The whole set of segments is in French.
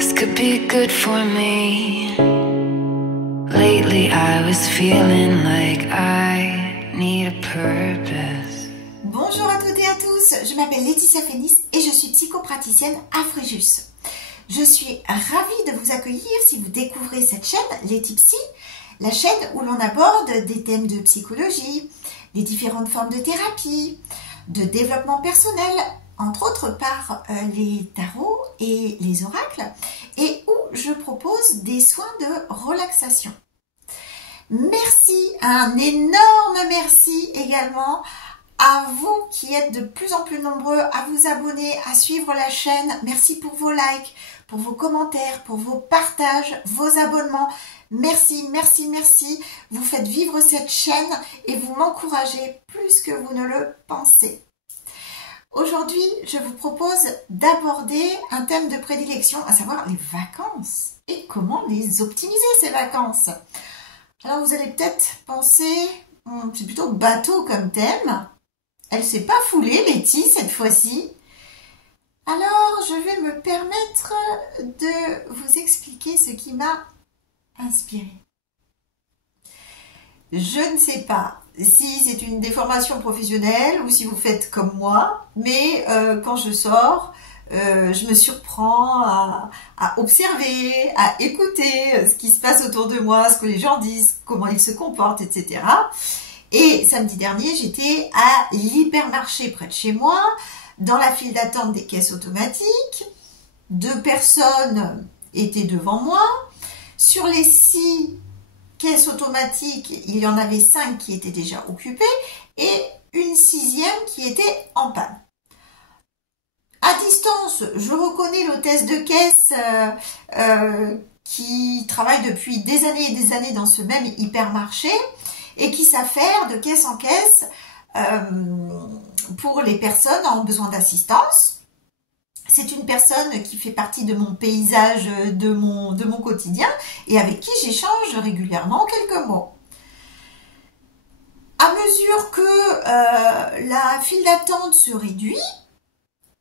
This could be good for me. Lately I was feeling like I need a purpose. Bonjour à toutes et à tous, je m'appelle Laetitia Fénis et je suis psychopraticienne à Fréjus. Je suis ravie de vous accueillir si vous découvrez cette chaîne, Laetipsy, la chaîne où l'on aborde des thèmes de psychologie, des différentes formes de thérapie, de développement personnel, entre autres par les tarots et les oracles, et où je propose des soins de relaxation. Merci, un énorme merci également à vous qui êtes de plus en plus nombreux à vous abonner, à suivre la chaîne. Merci pour vos likes, pour vos commentaires, pour vos partages, vos abonnements. Merci, merci, merci. Vous faites vivre cette chaîne et vous m'encouragez plus que vous ne le pensez. Aujourd'hui, je vous propose d'aborder un thème de prédilection, à savoir les vacances et comment les optimiser ces vacances. Alors vous allez peut-être penser, c'est plutôt bateau comme thème. Elle s'est pas foulée, Letty, cette fois-ci. Alors, je vais me permettre de vous expliquer ce qui m'a inspiré. Je ne sais pas si c'est une déformation professionnelle ou si vous faites comme moi, mais quand je sors, je me surprends à observer, à écouter ce qui se passe autour de moi, ce que les gens disent, comment ils se comportent, etc. Et samedi dernier, j'étais à l'hypermarché près de chez moi, dans la file d'attente des caisses automatiques. 2 personnes étaient devant moi. Sur les 6 caisses automatiques, il y en avait 5 qui étaient déjà occupées et une 6e qui était en panne. À distance, je reconnais l'hôtesse de caisse qui travaille depuis des années et des années dans ce même hypermarché et qui s'affaire de caisse en caisse pour les personnes en besoin d'assistance. C'est une personne qui fait partie de mon paysage, de mon quotidien et avec qui j'échange régulièrement quelques mots. À mesure que la file d'attente se réduit,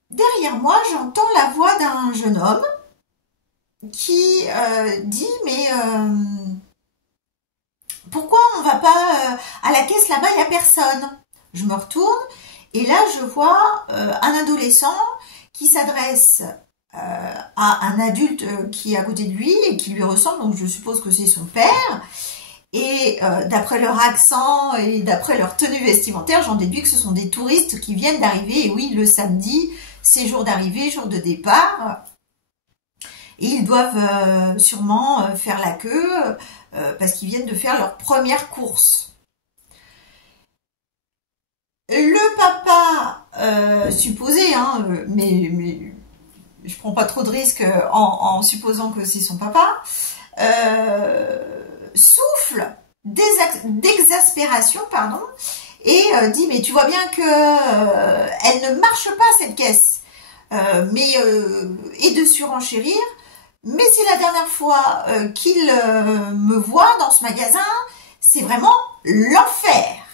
derrière moi, j'entends la voix d'un jeune homme qui dit « Mais pourquoi on va pas à la caisse là-bas, il n'y a personne ?» Je me retourne et là, je vois un adolescent qui s'adresse à un adulte qui est à côté de lui et qui lui ressemble, donc je suppose que c'est son père. Et d'après leur accent et d'après leur tenue vestimentaire, j'en déduis que ce sont des touristes qui viennent d'arriver. Et oui, le samedi, c'est jour d'arrivée, jour de départ. Et ils doivent sûrement faire la queue parce qu'ils viennent de faire leur première course. Le papa supposé, hein, mais je prends pas trop de risques en supposant que c'est son papa, souffle d'exaspération, pardon, et dit mais tu vois bien que elle ne marche pas cette caisse, et de surenchérir. Mais c'est la dernière fois qu'il me voit dans ce magasin, c'est vraiment l'enfer.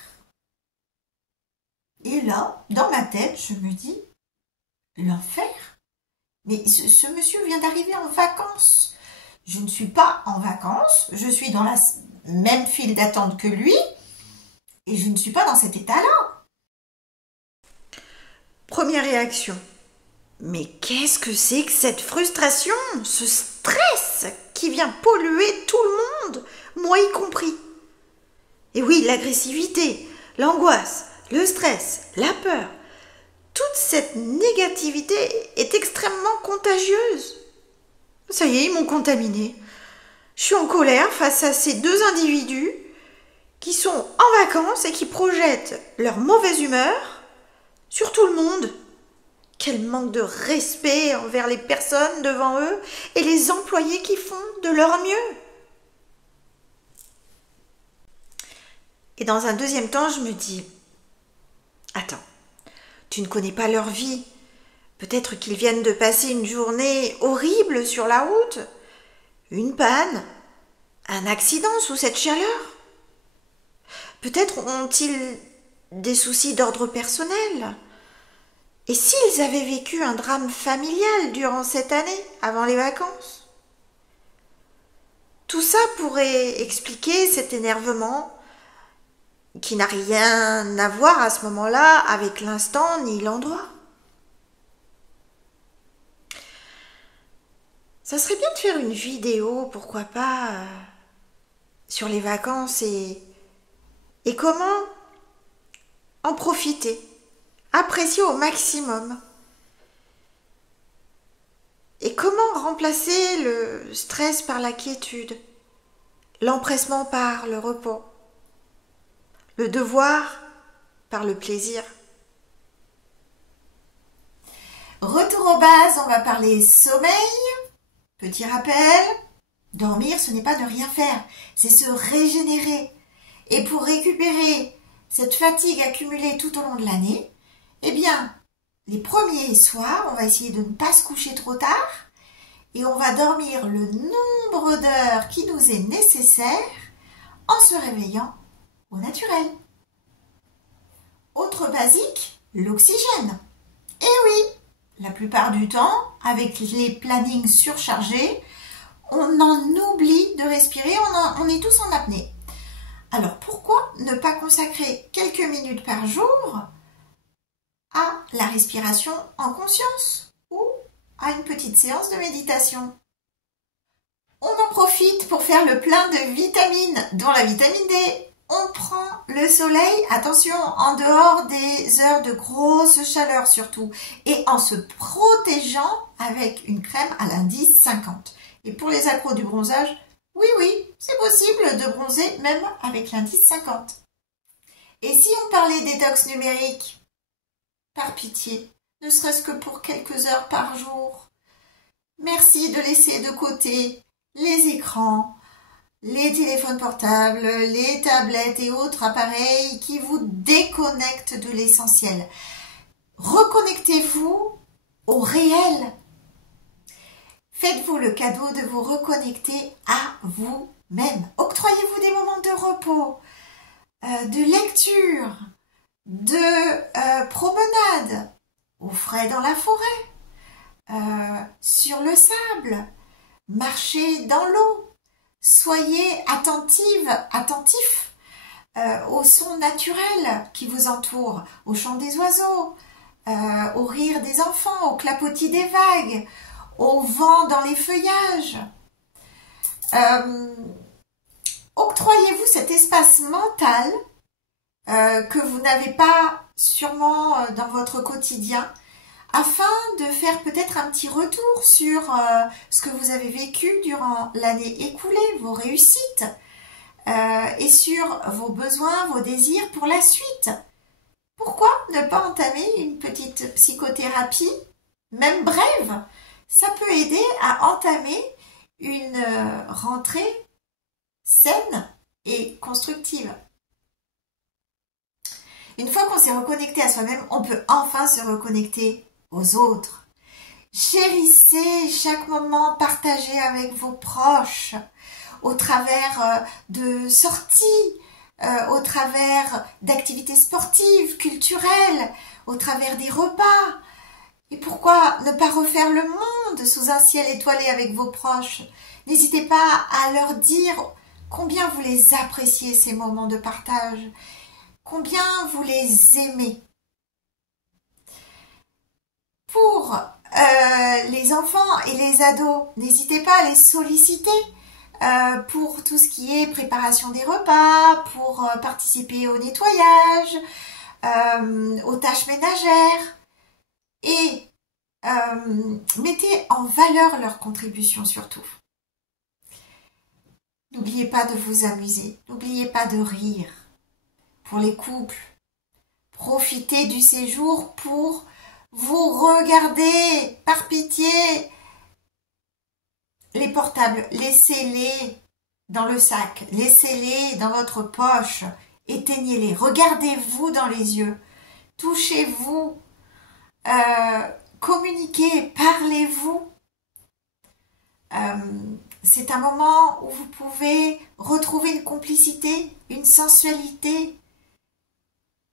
Et là, dans ma tête, je me dis, l'enfer? Mais ce monsieur vient d'arriver en vacances. Je ne suis pas en vacances, je suis dans la même file d'attente que lui, et je ne suis pas dans cet état-là. Première réaction. Mais qu'est-ce que c'est que cette frustration, ce stress qui vient polluer tout le monde, moi y compris? Et oui, l'agressivité, l'angoisse, le stress, la peur, toute cette négativité est extrêmement contagieuse. Ça y est, ils m'ont contaminée. Je suis en colère face à ces 2 individus qui sont en vacances et qui projettent leur mauvaise humeur sur tout le monde. Quel manque de respect envers les personnes devant eux et les employés qui font de leur mieux. Et dans un deuxième temps, je me dis, attends, tu ne connais pas leur vie. Peut-être qu'ils viennent de passer une journée horrible sur la route. Une panne, un accident sous cette chaleur. Peut-être ont-ils des soucis d'ordre personnel. Et s'ils avaient vécu un drame familial durant cette année, avant les vacances? Tout ça pourrait expliquer cet énervement qui n'a rien à voir à ce moment-là avec l'instant ni l'endroit. Ça serait bien de faire une vidéo, pourquoi pas, sur les vacances et comment en profiter, apprécier au maximum. Et comment remplacer le stress par la quiétude, l'empressement par le repos, le devoir par le plaisir. Retour aux bases, on va parler sommeil. Petit rappel, dormir ce n'est pas de rien faire, c'est se régénérer. Et pour récupérer cette fatigue accumulée tout au long de l'année, eh bien, les premiers soirs, on va essayer de ne pas se coucher trop tard et on va dormir le nombre d'heures qui nous est nécessaire en se réveillant au naturel. Autre basique, l'oxygène. Et oui, la plupart du temps, avec les plannings surchargés, on en oublie de respirer, on est tous en apnée. Alors pourquoi ne pas consacrer quelques minutes par jour à la respiration en conscience ou à une petite séance de méditation? On en profite pour faire le plein de vitamines, dont la vitamine D. On prend le soleil, attention, en dehors des heures de grosse chaleur surtout, et en se protégeant avec une crème à l'indice 50. Et pour les accros du bronzage, oui, c'est possible de bronzer même avec l'indice 50. Et si on parlait détox numérique? Par pitié, ne serait-ce que pour quelques heures par jour. Merci de laisser de côté les écrans, les téléphones portables, les tablettes et autres appareils qui vous déconnectent de l'essentiel. Reconnectez-vous au réel. Faites-vous le cadeau de vous reconnecter à vous-même. Octroyez-vous des moments de repos, de lecture, de promenade, au frais dans la forêt, sur le sable, marchez dans l'eau. Soyez attentifs aux sons naturels qui vous entourent, au chant des oiseaux, au rire des enfants, au clapotis des vagues, au vent dans les feuillages. Octroyez-vous cet espace mental que vous n'avez pas sûrement dans votre quotidien, afin de faire peut-être un petit retour sur ce que vous avez vécu durant l'année écoulée, vos réussites, et sur vos besoins, vos désirs pour la suite. Pourquoi ne pas entamer une petite psychothérapie, même brève? Ça peut aider à entamer une rentrée saine et constructive. Une fois qu'on s'est reconnecté à soi-même, on peut enfin se reconnecter aux autres. Chérissez chaque moment partagé avec vos proches, au travers de sorties, au travers d'activités sportives, culturelles, au travers des repas. Et pourquoi ne pas refaire le monde sous un ciel étoilé avec vos proches? N'hésitez pas à leur dire combien vous les appréciez, ces moments de partage, combien vous les aimez. Pour les enfants et les ados, n'hésitez pas à les solliciter pour tout ce qui est préparation des repas, pour participer au nettoyage, aux tâches ménagères, et mettez en valeur leur contribution surtout. N'oubliez pas de vous amuser, n'oubliez pas de rire. Pour les couples, profitez du séjour pour vous regarder, par pitié. Les portables, laissez-les dans le sac, laissez-les dans votre poche, éteignez-les, regardez-vous dans les yeux, touchez-vous, communiquez, parlez-vous. C'est un moment où vous pouvez retrouver une complicité, une sensualité,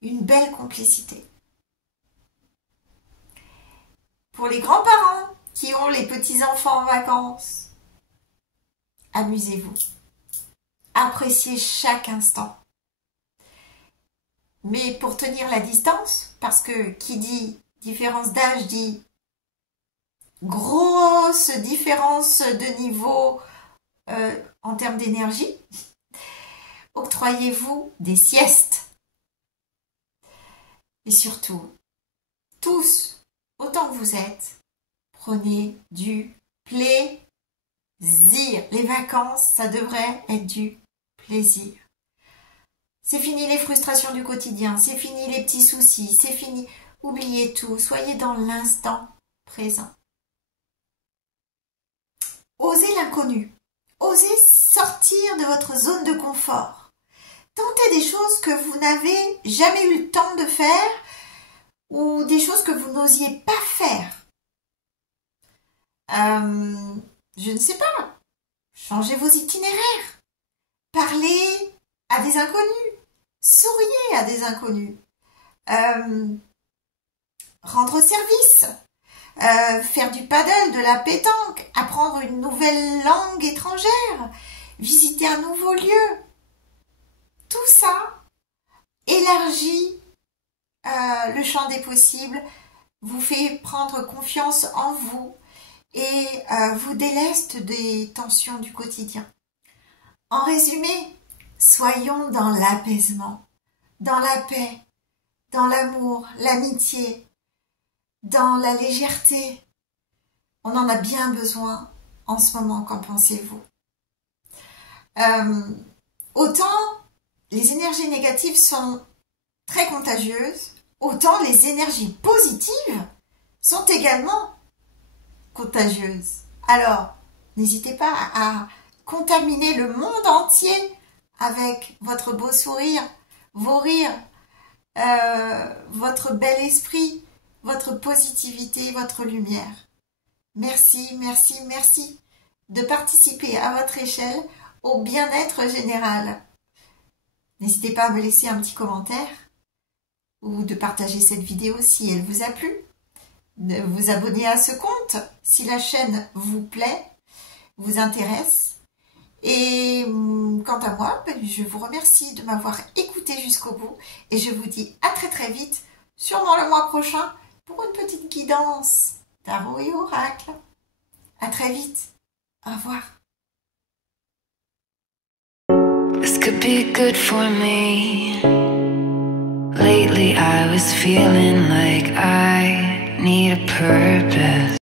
une belle complicité. Pour les grands-parents qui ont les petits-enfants en vacances, amusez-vous. Appréciez chaque instant. Mais pour tenir la distance, parce que qui dit différence d'âge dit grosse différence de niveau en termes d'énergie, octroyez-vous des siestes. Et surtout, tous, autant que vous êtes, prenez du plaisir. Les vacances, ça devrait être du plaisir. C'est fini les frustrations du quotidien, c'est fini les petits soucis, c'est fini. Oubliez tout, soyez dans l'instant présent. Osez l'inconnu. Osez sortir de votre zone de confort. Tentez des choses que vous n'avez jamais eu le temps de faire ou des choses que vous n'osiez pas faire. Je ne sais pas. Changez vos itinéraires. Parlez à des inconnus. Souriez à des inconnus. Rendre service. Faire du paddle, de la pétanque. Apprendre une nouvelle langue étrangère. Visiter un nouveau lieu. Tout ça élargit le champ des possibles, vous fait prendre confiance en vous et vous déleste des tensions du quotidien. En résumé, soyons dans l'apaisement, dans la paix, dans l'amour, l'amitié, dans la légèreté. On en a bien besoin en ce moment, qu'en pensez-vous? Autant les énergies négatives sont très contagieuses, autant les énergies positives sont également contagieuses. Alors, n'hésitez pas à contaminer le monde entier avec votre beau sourire, vos rires, votre bel esprit, votre positivité, votre lumière. Merci, merci, merci de participer à votre échelle au bien-être général. N'hésitez pas à me laisser un petit commentaire ou de partager cette vidéo si elle vous a plu, de vous abonner à ce compte si la chaîne vous plaît, vous intéresse. Et quant à moi, je vous remercie de m'avoir écouté jusqu'au bout et je vous dis à très très vite, sûrement le mois prochain, pour une petite guidance tarot et oracle. À très vite. Au revoir. This could be good for me. Lately I was feeling like I need a purpose.